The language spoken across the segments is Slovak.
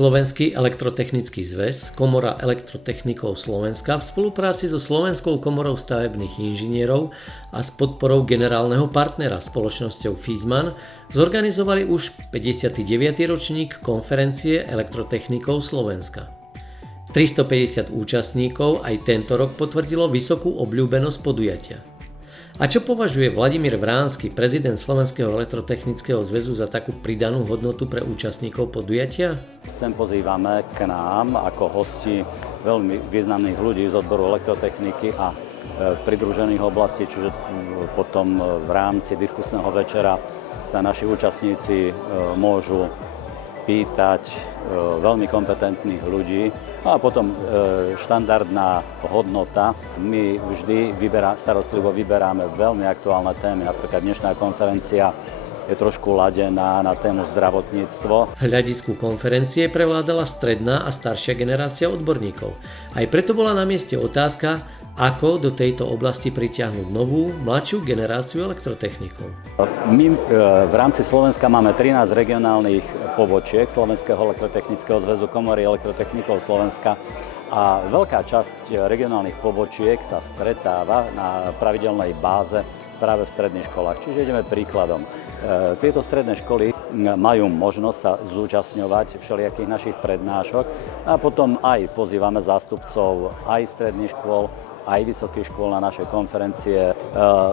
Slovenský elektrotechnický zväz, Komora elektrotechnikov Slovenska v spolupráci so Slovenskou komorou stavebných inžinierov a s podporou generálneho partnera spoločnosťou Fizman zorganizovali už 59. ročník konferencie elektrotechnikov Slovenska. 350 účastníkov aj tento rok potvrdilo vysokú obľúbenosť podujatia. A čo považuje Vladimír Vránsky, prezident Slovenského elektrotechnického zväzu, za takú pridanú hodnotu pre účastníkov podujatia? Sem pozývame k nám ako hosti veľmi významných ľudí z odboru elektrotechniky a pridružených oblastí, čiže potom v rámci diskusného večera sa naši účastníci môžu pýtať veľmi kompetentných ľudí a potom štandardná hodnota. My vždy starostlivo vyberáme veľmi aktuálne témy, napríklad dnešná konferencia je trošku ladená na tému zdravotníctvo. V hľadisku konferencie prevládala stredná a staršia generácia odborníkov. Aj preto bola na mieste otázka, ako do tejto oblasti pritiahnuť novú, mladšiu generáciu elektrotechnikov. My v rámci Slovenska máme 13 regionálnych pobočiek Slovenského elektrotechnického zväzu, Komory elektrotechnikov Slovenska. A veľká časť regionálnych pobočiek sa stretáva na pravidelnej báze práve v stredných školách. Čiže ideme príkladom. Tieto stredné školy majú možnosť sa zúčastňovať všelijakých našich prednášok a potom aj pozývame zástupcov aj stredných škôl, aj vysokých škôl na naše konferencie.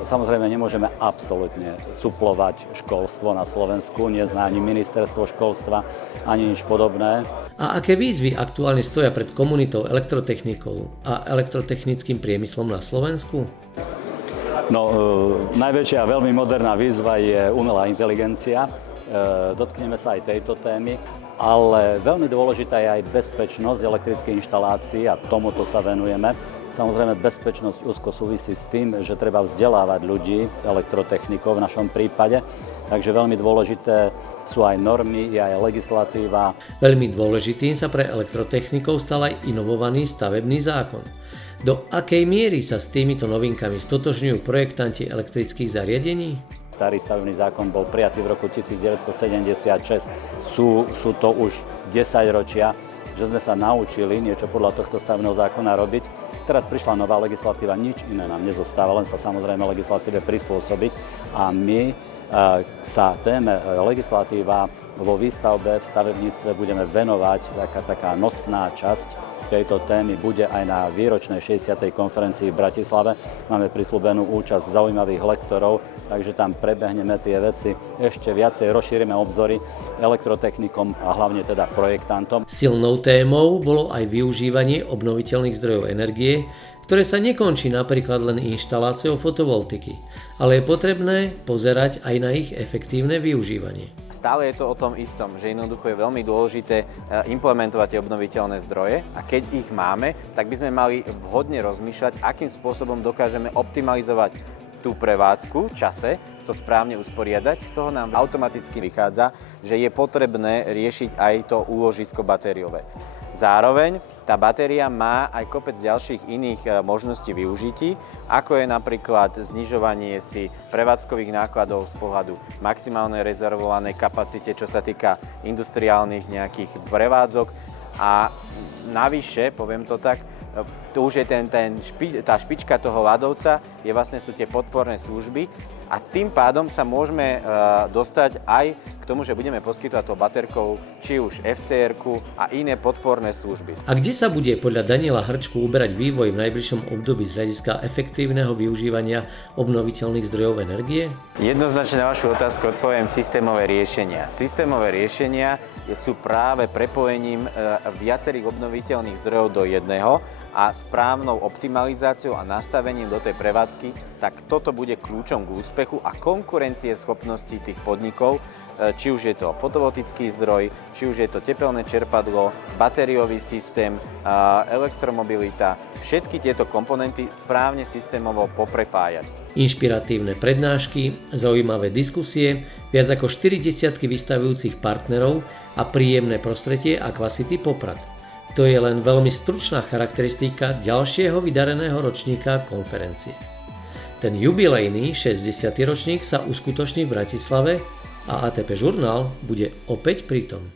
Samozrejme nemôžeme absolútne suplovať školstvo na Slovensku, nie sme ani ministerstvo školstva, ani nič podobné. A aké výzvy aktuálne stoja pred komunitou elektrotechnikov a elektrotechnickým priemyslom na Slovensku? No, najväčšia a veľmi moderná výzva je umelá inteligencia. Dotkneme sa aj tejto témy, ale veľmi dôležitá je aj bezpečnosť elektrických inštalácií a tomuto sa venujeme. Samozrejme, bezpečnosť úzko súvisí s tým, že treba vzdelávať ľudí, elektrotechnikov v našom prípade, takže veľmi dôležité sú aj normy, je aj legislatíva. Veľmi dôležitým sa pre elektrotechnikov stal aj inovovaný stavebný zákon. Do akej miery sa s týmito novinkami stotožňujú projektanti elektrických zariadení? Starý stavebný zákon bol prijatý v roku 1976. Sú to už 10 ročia, že sme sa naučili niečo podľa tohto stavebného zákona robiť. Teraz prišla nová legislatíva, nič iné nám nezostáva, len sa samozrejme legislatíve prispôsobiť. A my sa téme legislatíva vo výstavbe, v stavebníctve budeme venovať. Taká nosná časť tejto témy bude aj na výročnej 60. konferencii v Bratislave. Máme prisľúbenú účasť zaujímavých lektorov, takže tam prebehneme tie veci, ešte viacej rozšírime obzory elektrotechnikom a hlavne teda projektantom. Silnou témou bolo aj využívanie obnoviteľných zdrojov energie, ktoré sa nekončí napríklad len inštaláciou fotovoltiky, ale je potrebné pozerať aj na ich efektívne využívanie. Stále je to o tom istom, že jednoducho je veľmi dôležité implementovať tie obnoviteľné zdroje a keď ich máme, tak by sme mali vhodne rozmýšľať, akým spôsobom dokážeme optimalizovať tú prevádzku v čase, to správne usporiadať. Z toho nám automaticky vychádza, že je potrebné riešiť aj to úložisko batériové. Zároveň tá batéria má aj kopec ďalších iných možností využití, ako je napríklad znižovanie si prevádzkových nákladov z pohľadu maximálnej rezervovanej kapacite, čo sa týka industriálnych nejakých prevádzok. A navyše, poviem to tak, tu už je tá špička toho ľadovca, sú tie podporné služby a tým pádom sa môžeme dostať aj k tomu, že budeme poskytovať tou baterkou či už FCR-ku a iné podporné služby. A kde sa bude podľa Daniela Hrčku uberať vývoj v najbližšom období z hľadiska efektívneho využívania obnoviteľných zdrojov energie? Jednoznačne na vašu otázku odpoviem systémové riešenia. Systémové riešenia sú práve prepojením viacerých obnoviteľných zdrojov do jedného a správnou optimalizáciou a nastavením do tej prevádzky, tak toto bude kľúčom k úspechu a konkurencieschopnosti tých podnikov, či už je to fotovoltický zdroj, či už je to tepelné čerpadlo, batériový systém, elektromobilita, všetky tieto komponenty správne systémovo poprepájať. Inšpiratívne prednášky, zaujímavé diskusie, viac ako 40 vystavujúcich partnerov a príjemné prostredie Aquacity Poprad. To je len veľmi stručná charakteristika ďalšieho vydareného ročníka konferencie. Ten jubilejný 60. ročník sa uskutoční v Bratislave a ATP žurnál bude opäť pritom.